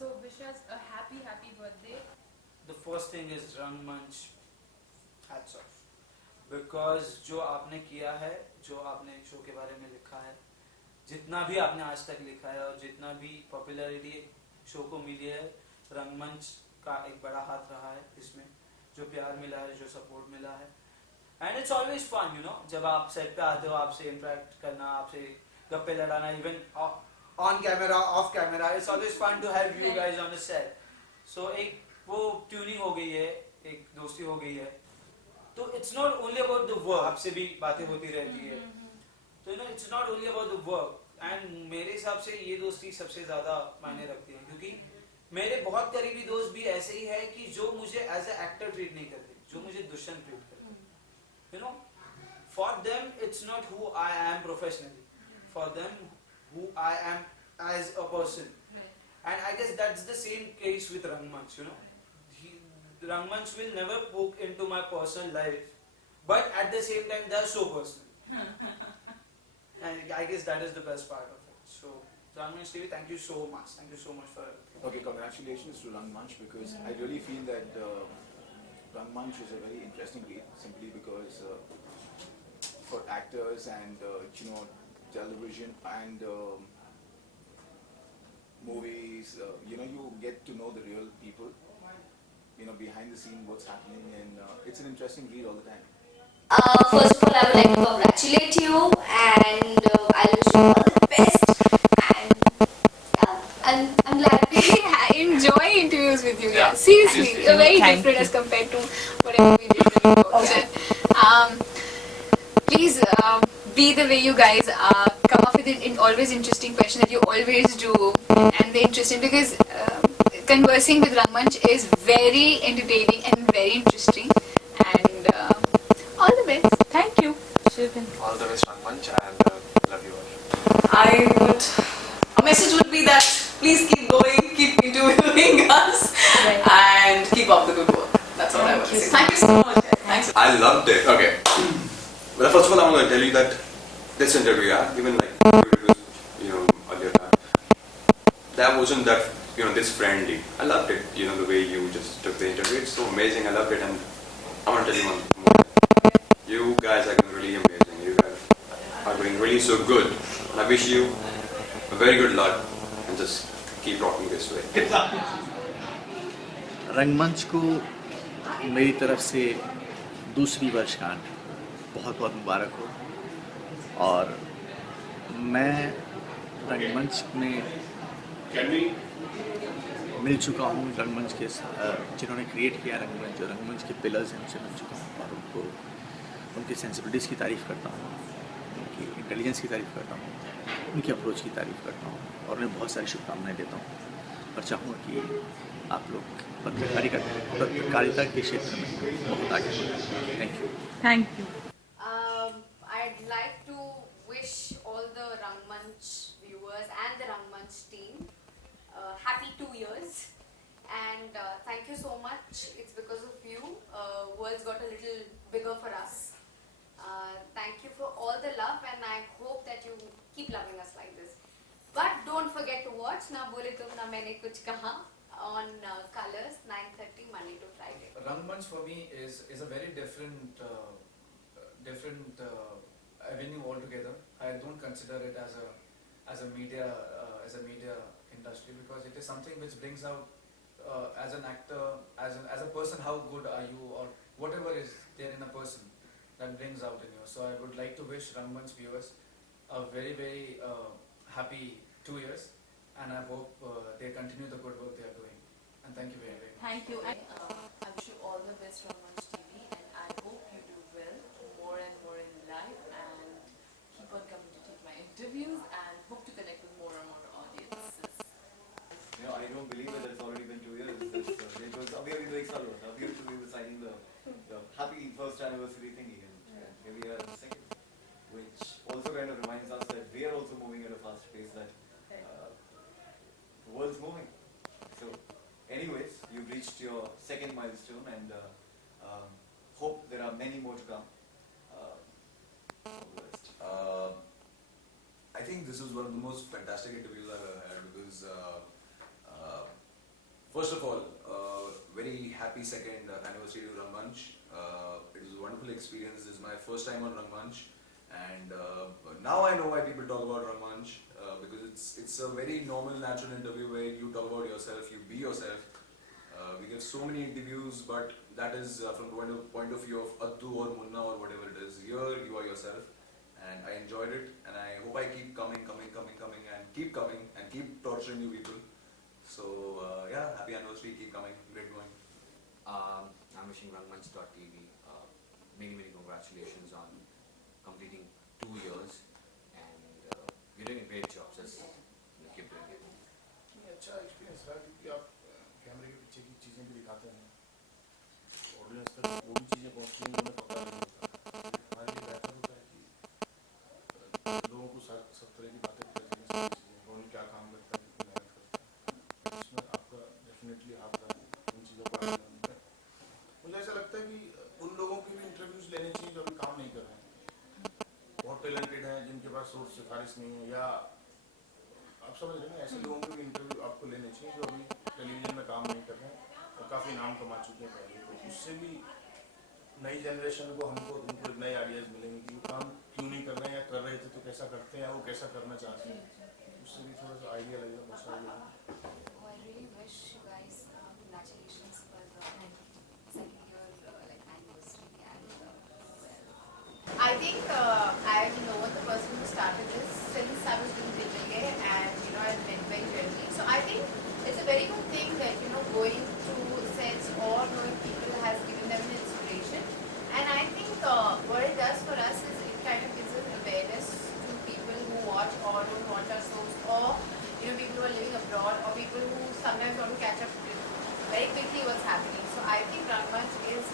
So wish us a happy birthday. The first thing is Rangmanch, hats off. Because जो आपने किया है, जो आपने शो के बारे में लिखा है, जितना भी आपने आज तक लिखा है और जितना भी पॉपुलैरिटी शो को मिली है, रंगमंच का एक बड़ा हाथ रहा है इसमें, जो प्यार मिला है, जो सपोर्ट मिला है. And it's always fun, you know, जब आप सेट पे आते हो, आपसे इंटरेक्ट करना, आपसे गप्पे लड़ाना, even on camera, off camera, it's always fun to have you guys on the set. So एक वो ट्यूनिंग हो गई है, एक दोस्ती हो गई है. तो it's not only about the work, आपसे भी बातें होती रहती है. तो you know it's not only about the work. And मेरे हिसाब से ये दोस्ती सबसे ज्यादा मायने रखती है, क्योंकि मेरे बहुत करीबी दोस्त भी ऐसे ही है कि जो मुझे एज ए एक्टर ट्रीट नहीं करते, जो मुझे दुश्मन ट्रीट करते. You know, for them it's not who I am professionally, for them who I am as a person. And I guess that's the same case with Rangmanch, you know. Rangmanch will never poke into my personal life, but at the same time they're so personal. And I guess that is the best part of it. So, Rangmanch TV, thank you so much. Thank you so much for everything. Okay, congratulations to Rangmanch, because I really feel that Rangmanch is a very interesting read, simply because for actors and you know, television and movies, you know, you get to know the real people, you know, behind the scene, what's happening, and it's an interesting read all the time. First of all, I would like to congratulate you, and I wish you all the best. And I'm glad. I enjoy interviews with you. Yeah. Seriously, Seriously. you're very Thank different you. as compared to whatever we did before. Please be the way you guys are. Come up with always interesting questions that you always do, and they're interesting because conversing with Rangmanch is very entertaining and very interesting. And all the best. Thank you. All the best, Rangmanch, and love you all. A message would be that please keep going, keep interviewing us, and keep up the good work. That's all I want to say. Thank you so much. Thanks. I loved it. Okay. Well, first of all, I'm going to tell you that this interview, yeah, even like interviews, you know, earlier time, that wasn't that, you know, this friendly. I loved it. You know, the way you just took the interview. It's so amazing. I loved it, and I want to tell you one more. You guys are doing really amazing. You guys are doing really so good. And I wish you a very good luck, and just keep rocking this way. रंगमंच को मेरी तरफ से दूसरी वर्षगांठ बहुत बहुत मुबारक हो. और मैं रंगमंच में मिल चुका हूँ, रंगमंच के जिन्होंने क्रिएट किया रंगमंच, रंगमंच के पिलर्स हैं, उनसे मिल चुका हूँ और उनको उनकी सेंसिबिलिटीज़ की तारीफ़ करता हूँ, उनकी इंटेलिजेंस की तारीफ़ करता हूँ, उनकी अप्रोच की तारीफ़ करता हूँ और उन्हें बहुत सारी शुभकामनाएं देता हूँ और चाहूँगा कि आप लोग पत्रकारिता के क्षेत्र में बहुत आगे बढ़ें. Thank you. Thank you. I'd like to wish all the Rangmanch viewers and the Rangmanch team happy 2 years, and thank you so much. It's because of you world's got a little bigger for us. Thank you for all the love, and I hope that you keep loving us like this. But don't forget to watch Na Bole Tum Na Maine Kuch Kaha on Colors 9:30 Monday to Friday. Rangmanch for me is a very different avenue altogether. I don't consider it as a media industry, because it is something which brings out as an actor, as a person, how good are you, or whatever is there in a person that brings out in you. So I would like to wish Rangmanch viewers a very, very happy 2 years, and I hope they continue the good work they are doing. And thank you very, very much. Thank you. I wish you all the best, Rangmanch TV, and I hope you do well more and more in life, and keep on coming to take my interviews, and hope to connect with more and more audiences. You know, I don't believe that it's already been 2 years. It was abhi to ek saal hua tha. Abhi to we were signing the happy first anniversary thingy, and here we are in the second, which also kind of reminds us that we are also moving at a fast pace, that the world's moving. So, anyways, you've reached your second milestone, and hope there are many more to come. All the best. I think this was one of the most fantastic interviews I've ever had, because First of all, very happy second anniversary to Rangmanch. It was a wonderful experience. This is my first time on Rangmanch, and now I know why people talk about Rangmanch, because it's a very normal, natural interview where you talk about yourself, you be yourself. We get so many interviews, but that is from the point of view of Addu or Munna or whatever it is. Here you are yourself, and I enjoyed it, and I hope I keep coming, and keep torturing you people. So yeah, happy anniversary, keep coming, great going. I'm wishing Rangmanch.tv many congratulations on completing 2 years, and you're doing a great job. Just keep doing it. नहीं अच्छा experience रहा क्योंकि आप कैमरे के पीछे की चीज़ें भी दिखाते हैं, ऑडियंस तक वो भी चीज़ें पहुँचती हैं उन्हें पता नहीं होता। हमारे लिए बेहतर होता है कि लोगों को सब तरह की बातें बताई जाए, सारी चीज़ें कौन क्या काम करता है, कितनी मेहनत करता है, इसमें आपका डेफिनेटली हाथ है उन चीज़ों को आगे लाने में। मुझे ऐसा लगता है कि उन लोगों के भी इंटरव्यूज़ लेने चाहिए जो अभी काम नहीं कर रहे हैं, बहुत टैलेंटेड हैं, जिनके पास सोर्स सिफारिश नहीं है, या आप समझ रहे हैं, ऐसे लोगों के भी इंटरव्यू आपको लेने चाहिए जो अभी टेलीविजन में काम नहीं कर रहे हैं और काफ़ी नाम कमा चुके हैं पहले। तो उससे भी नई जनरेशन को उनको नए आइडियाज़ मिलेंगे कि वो काम क्यों नहीं कर रहे हैं, या कर रहे थे तो कैसा करते हैं, या वो कैसा करना चाहते हैं, उससे भी थोड़ा सा आइडिया लगेगा, बहुत सारे लोगों को। I really wish you guys congratulations for the second year anniversary, and well, I think I've known the person who started this since I was doing Dilwale, and I met very gently. So I think it's a very good thing that going to sets or knowing people has given them an inspiration, and I think what it does for us is it kind of gives us awareness to people who watch or don't watch our shows, or people who are living abroad, or people who sometimes want to catch up very quickly what's happening. So I think Rangmanch is,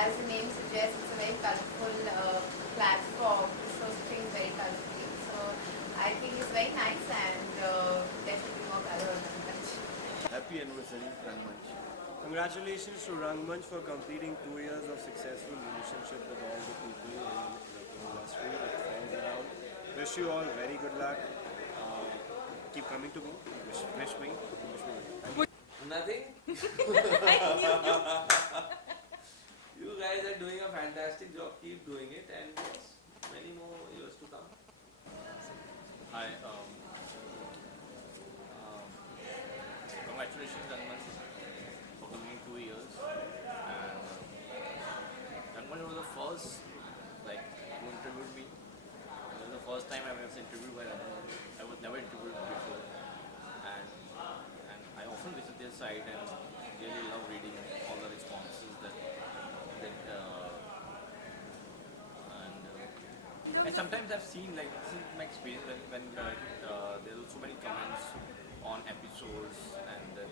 as the name suggests, it's a very colourful platform to show things very colourfully. So I think it's very nice, and there should be more colour on Rangmanch. Happy anniversary, Rangmanch. Congratulations to Rangmanch for completing 2 years of successful relationship with all the people in the industry, with friends around. Wish you all very good luck. Keep coming to me. Wish me. Thank you. Nothing? You guys are doing a fantastic job. Keep doing it, and yes, many more years to come. Hi. Congratulations, Rangmanch, for completing 2 years. And Rangmanch was the first, who interviewed me. It was the first time I was interviewed by Rangmanch. I was never interviewed before, and I often visit their site and really love reading all the responses and sometimes I've seen, this is my experience, when there are so many comments on episodes, and the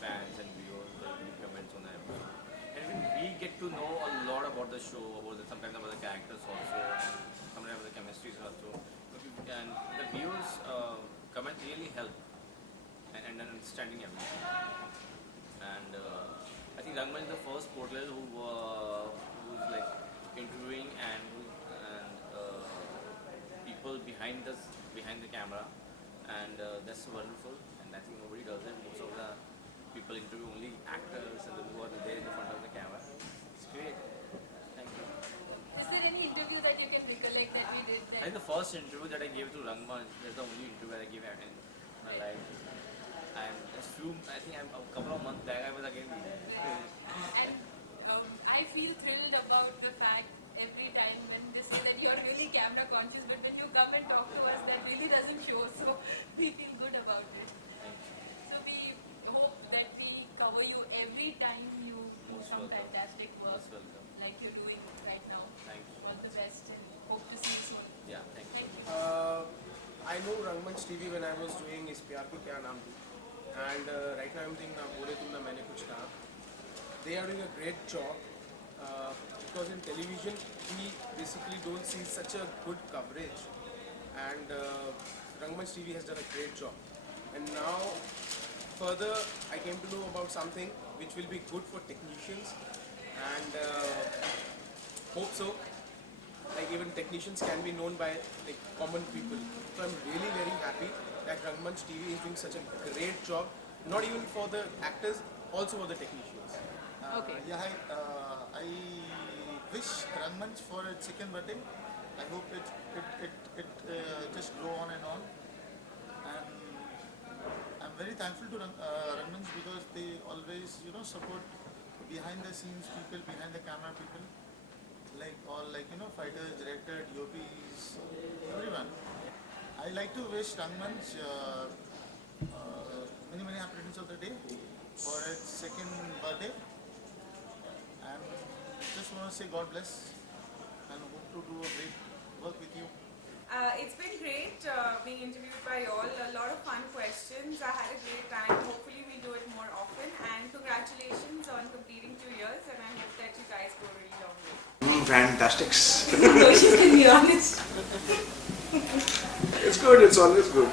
fans and viewers leave comments on the episode, and even we get to know a lot about the show, sometimes about the characters also, and sometimes about the chemistries also, and the viewers comments really help and understanding everything. And I think Rangmanch is the first portal who's interviewing and people behind the camera, and that's wonderful. And I think nobody does it. Most of the people interview only actors and who are there in the front of the camera. It's great. Thank you. Is there any interview that you can recollect that we did then? I think the first interview that I gave to Rangmanch, that's the only interview I gave in my life. And a couple of months back, I was again reading. And I feel thrilled about the fact every time when they say that you're really camera conscious, but when you come and talk to us, that really doesn't show. So we feel good about it. So we hope that we cover you every time you do some fantastic work like you're doing right now. Thank you. All the best, and hope to see you soon. Yeah, thank you. I know Rangmanch TV when I was doing इस प्यार को क्या नाम दूँ, and right now I'm thinking ना बोले तुम ना मैंने कुछ कहा. They are doing a great job. Because in television we basically don't see such a good coverage, and Rangmanch TV has done a great job. And now further I came to know about something which will be good for technicians, and hope so, even technicians can be known by common people. So I'm really very happy that Rangmanch TV is doing such a great job not even for the actors, also for the technicians. Okay. Yeah, hi. I wish Rangmanch for its second birthday. I hope it just grow on and on. And I'm very thankful to Rangmanch because they always, support behind the scenes people, behind the camera people, fighters, director, DOPs, everyone. I like to wish Rangmanch many happy returns of the day for its second birthday. And just want to say God bless and hope to do a great work with you. It's been great being interviewed by you all. A lot of fun questions. I had a great time. Hopefully we'll do it more often. And congratulations on completing 2 years. And I hope that you guys go a really long way. Fantastics. No, she's going to be honest. It's good. It's always good.